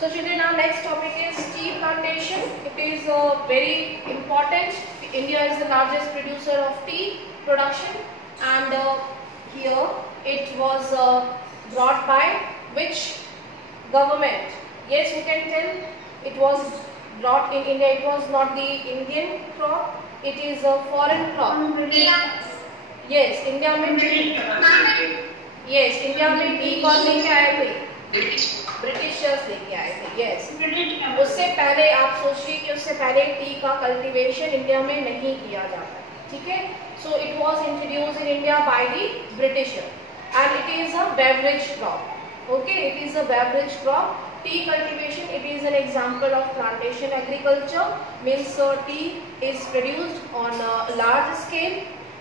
So children, our next topic is tea plantation. It is very important. India is the largest producer of tea production, and here it was brought by which government? Yes, you can tell. It was brought in India. It was not the Indian crop. It is a foreign crop. Yes, India में T कौन लेके आए थे? Britishers लेके आए थे. Yes, उससे पहले आप सोचिए कि उससे पहले टी का कल्टीवेशन इंडिया में नहीं किया जाता. ठीक है. So it was introduced in India by the britisher and it is a beverage crop. Okay, it is a beverage crop. Tea cultivation, it is an example of plantation agriculture. Means tea is produced on a large scale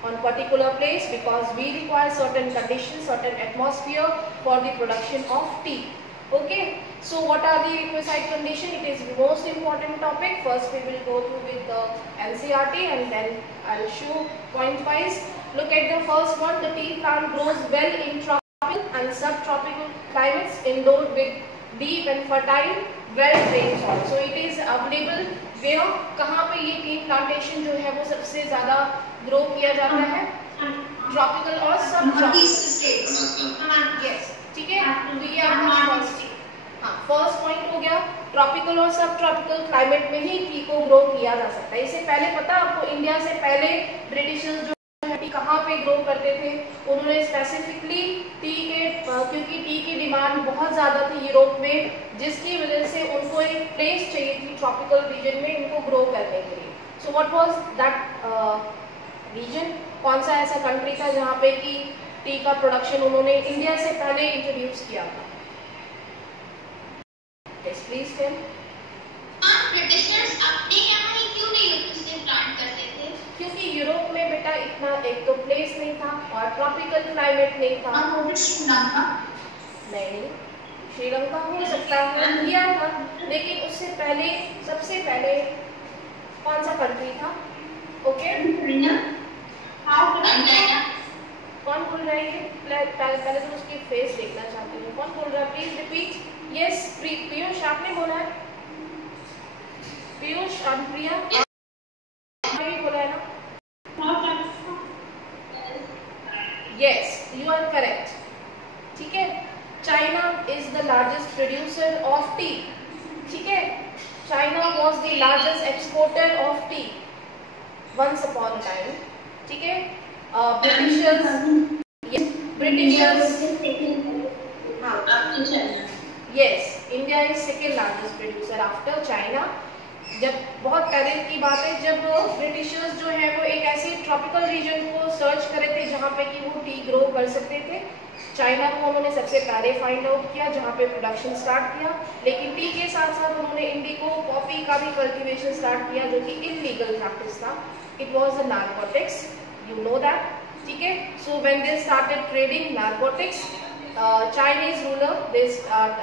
on particular place because we require certain conditions, certain atmosphere for the production of tea. Okay, so what are the requisite conditions? It is the most important topic. First we will go through with the NCERT and then I'll show point wise. Look at the first one. The tea plant grows well in tropical and subtropical climates endowed with deep and fertile well-drained soil. So it is available where, कहाँ पे ये tea plantation जो है वो सबसे ज़्यादा grow किया जाता है? ट्रॉपिकल और सब ट्रॉपिकल. यस, ठीक है. तो ये आपका फर्स्ट टी. हाँ, फर्स्ट पॉइंट हो गया. ट्रॉपिकल और सब ट्रॉपिकल क्लाइमेट में ही टी को ग्रो किया जा सकता है. इससे पहले पता आपको, इंडिया से पहले ब्रिटिशर्स जो टी कहाँ पे ग्रो करते थे? उन्होंने स्पेसिफिकली टी के, क्योंकि टी की डिमांड बहुत ज़्यादा थी यूरोप में, जिसकी वजह से उनको एक प्लेस चाहिए थी ट्रॉपिकल रीजन में इनको ग्रो करने के लिए. So what was that reason? कौन सा ऐसा कंट्री था जहाँ पे कि टी का प्रोडक्शन उन्होंने इंडिया से पहले इंट्रोड्यूस किया था? Yes, please tell. ब्रिटिशर्स अपने यहाँ ही क्यों नहीं उसे प्लांट करते थे? क्योंकि यूरोप में बेटा इतना एक तो प्लेस नहीं था और ट्रॉपिकल क्लाइमेट नहीं था. श्रीलंका? नहीं, श्रीलंका हो सकता है, किया था, लेकिन उससे पहले सबसे पहले कौन सा कंट्री था? ओके, कौन बोल रहा है ये? पहले तो उसकी फेस देखना चाहती हूँ. कौन बोल रहा है? Please repeat. यस, पीयूष आपने बोला है. पीयूष, अनुप्रिया भी बोला है ना? Yes, you are correct. ठीक है. China is the largest producer of tea. ठीक है. China was the largest exporter of tea once upon a time. ठीक है. Britishers, yes, Britishers. Yes, India is second largest producer after China. जब बहुत पहले की बात है, जब ब्रिटिशर्स जो है वो एक ऐसे ट्रॉपिकल रीजन को सर्च करे थे जहाँ पे कि वो टी ग्रो कर सकते थे. चाइना को उन्होंने सबसे पहले फाइंड आउट किया, जहाँ पे प्रोडक्शन स्टार्ट किया. लेकिन टी के साथ साथ उन्होंने इंडिको कॉफी का भी कल्टीवेशन स्टार्ट किया, जो कि इलीगल प्रैक्टिस था. It was a narcotics, you know that. ठीक है. So when they started trading narcotics, Chinese ruler they start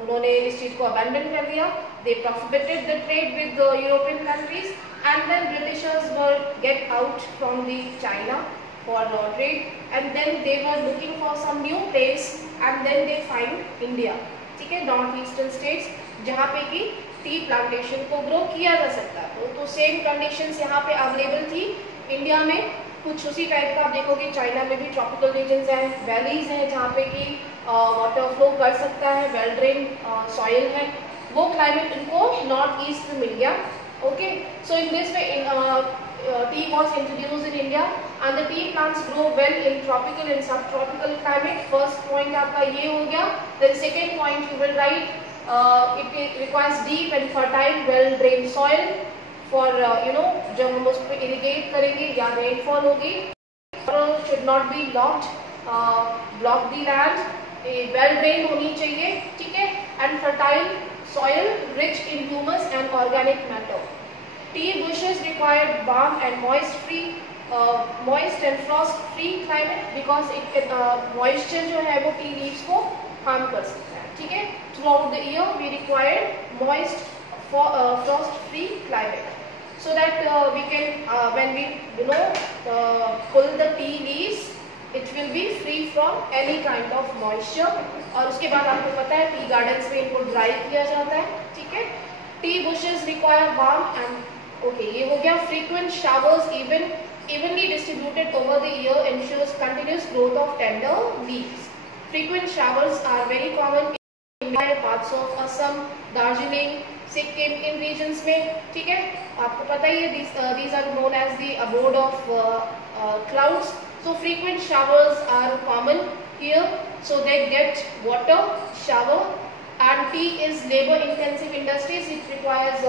उन्होंने इस चीज को अबैंडन कर दिया. They prohibited the trade with the European countries, and then Britishers were get out from the China for trade, and then they were looking for some new place, and then they find India. ठीक है, north eastern states जहाँ पे कि tea plantation को grow किया जा सकता है. तो सेम कंडीशंस यहाँ पे अवेलेबल थी इंडिया में. कुछ उसी टाइप का आप देखोगे चाइना में भी ट्रॉपिकल रीजन्स हैं, वैलीज हैं जहाँ पे कि वाटर फ्लो कर सकता है, वेल ड्रेन सॉइल है. वो क्लाइमेट इनको नॉर्थ ईस्ट में मिल गया. Okay, so in this way tea was introduced in India and the tea plants grow well in tropical and subtropical climate. First point आपका ये हो गया. Then second point you will write, it requires deep and fertile well drain soil for जब हम उस पर irrigate करेंगे या रेनफॉल होगी, should not be block the land. Well drain होनी चाहिए. ठीक है. And fertile soil rich in humus and organic matter. Tea bushes require warm and moist and frost free climate because it can moisture जो है वो tea leaves को harm कर सकता है. ठीक है. Throughout the year we require moist frost free climate so that we can when we pull the tea leaves it will be free from any kind of moisture. और उसके बाद आपको पता है टी गार्डन्स में इनको ड्राई किया जाता है, ठीक है। T bushes require warm and okay, ये हो गया। Frequent showers evenly distributed over the year ensures continuous growth of tender leaves. Frequent showers are very common in parts of Assam, Darjeeling, Sikkim in regions में, ठीक है। आपको पता ही है these are known as the abode of clouds. So frequent showers are common here, so they get water shower. And tea is labor intensive industries. It requires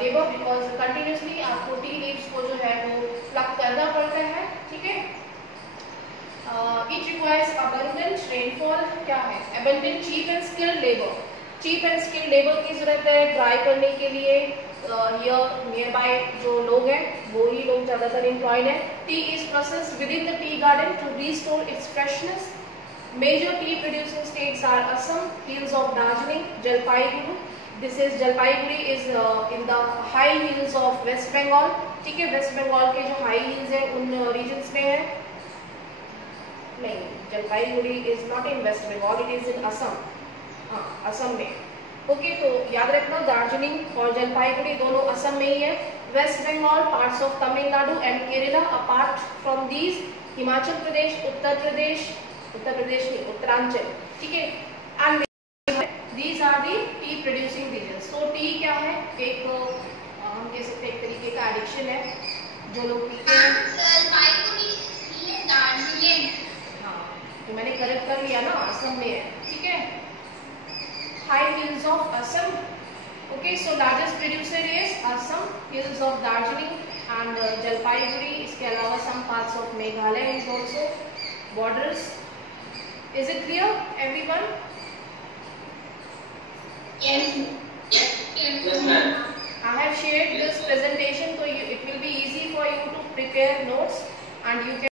labor because continuously आपको tea leaves को जो है वो plug करना पड़ता है, ठीक है। It requires abundant rainfall, क्या है abundant cheap and skilled labor. Cheap and skilled labour की जरूरत है ड्राई करने के लिए। नियर बाय जो लोग हैं वो ही लोग ज्यादातर एम्प्लॉयड है। Tea is processed within the tea garden to restore its freshness. Major tea producing states are Assam, hills of Darjeeling, Jalpaiguri. This is Jalpaiguri is in the high hills of West Bengal. ठीक है, वेस्ट बंगाल के जो high heels हैं उन regions में है। नहीं, Jalpaiguri is not in West Bengal, it is in Assam. हाँ, असम में। ओके, तो याद रखना दार्जिलिंग और जलपाईगुड़ी दोनों असम में ही है। West Bengal, parts of Tamil Nadu and Kerala. Apart from these Himachal Pradesh, Uttar Pradesh नहीं, उत्तरांचल, ठीक है। And these are the tea producing regions. तो टी क्या है, एक हम कह सकते हैं एक तरीके का एडिक्शन है जो लोग पीते हैं। हाँ, तो मैंने करेक्ट कर लिया ना, असम में है, ठीक है। High hills of Assam, okay. So largest producer is Assam, hills of Darjeeling and Jalpaiguri. इसके अलावा some parts of Meghalaya is also borders. Is it clear, everyone? Yes. Yes, ma'am. I have shared this presentation, so it will be easy for you to prepare notes and you can